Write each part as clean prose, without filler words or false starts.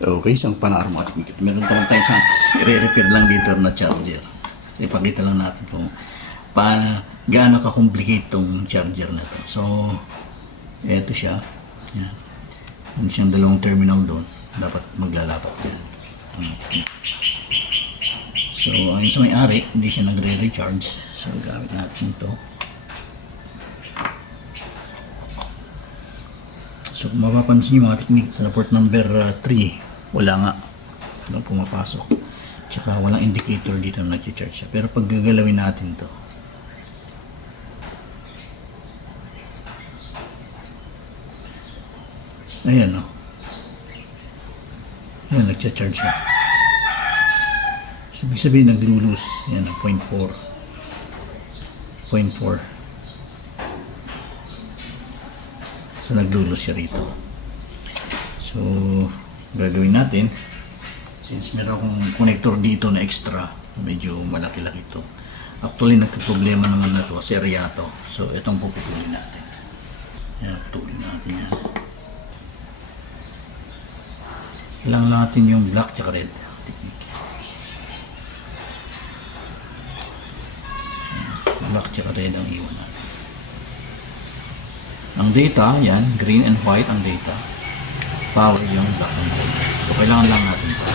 Okay, isang panarang mga teknik. Meron pa lang tayo isang i-repair lang dito na charger. Ipakita lang natin kung gaano ka-complicate tong charger na to. So, eto siya. Yan. Meron siyang dalawang terminal doon. Dapat maglalapat yan. So, ayon sa may-ari, hindi siya nagre-recharge. So, gamit natin to. So, kung mapapansin niyo mga teknik, sa port number 3, wala nga. Walang pumapasok. Tsaka walang indicator dito na nag-charge siya. Pero pag gagalawin natin to, ayan o. Ayan, nag-charge siya. So, ibig sabihin nag-lulus. Ayan, 0.4. 0.4. So, nag-lulus siya rito. So, gagawin natin, since meron akong connector dito na extra, medyo malaki-laki ito. Actually, nagka-problema naman na ito, serya to. So, itong puputulin natin. Ayan, putulin natin yan. Lang natin yung black tsaka red technique. Black tsaka red ang iwan natin. Ang data, yan, green and white ang data. Power yung black and white. So, kailangan lang natin ito.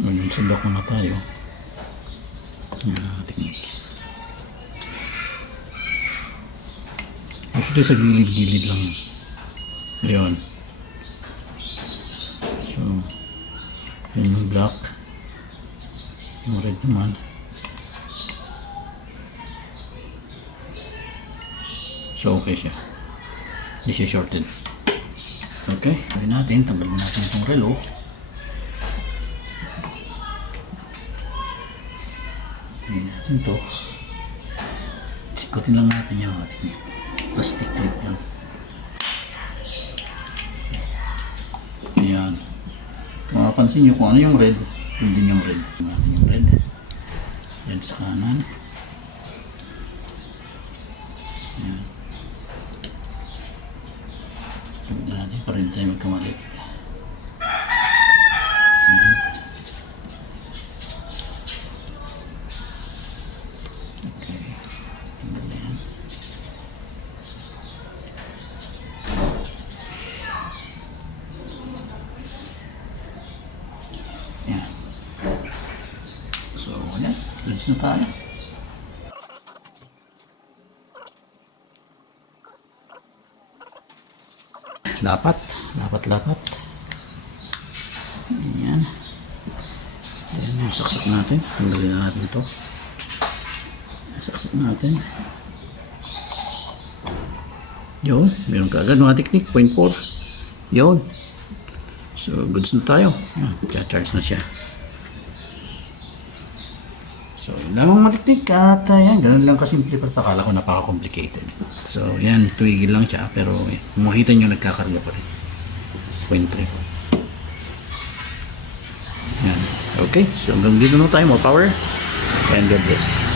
Ngayon, sundak muna tayo. Technique. Actually, sa gilid-gilid lang. Ngayon. So, yun yung black. Yung red naman. So, okay siya. Hindi siya shorted. Okay, gawin natin. Tanggalin natin itong relo. Gawin natin ito. Sikutin lang natin yung ating plastic clip yan. Ayan. Kung mapansin nyo kung ano yung red, yun din yung red. Natin yung red. Yan sa kanan. Ayan. Gawin natin para hindi tayo magkamali. Okay. Ayan. Ayan. So, ayan. Goods na tayo. Lapat. Ayan. Ayan yung saksak natin. Tanggalin na natin ito. Saksak natin. Yun. Meron ka agad mga technique. 0.4. Yun. So, goods na tayo. Charge na siya. So, yun lang mga technique. At yan, ganun lang kasimple. Pero akala ko napaka-complicated. So, yan. Tuwigil lang siya. Pero, kung makita nyo, nagkakarga pa rin. 0.3. Yan. Okay. So, hanggang dito na tayo. More power. And God bless.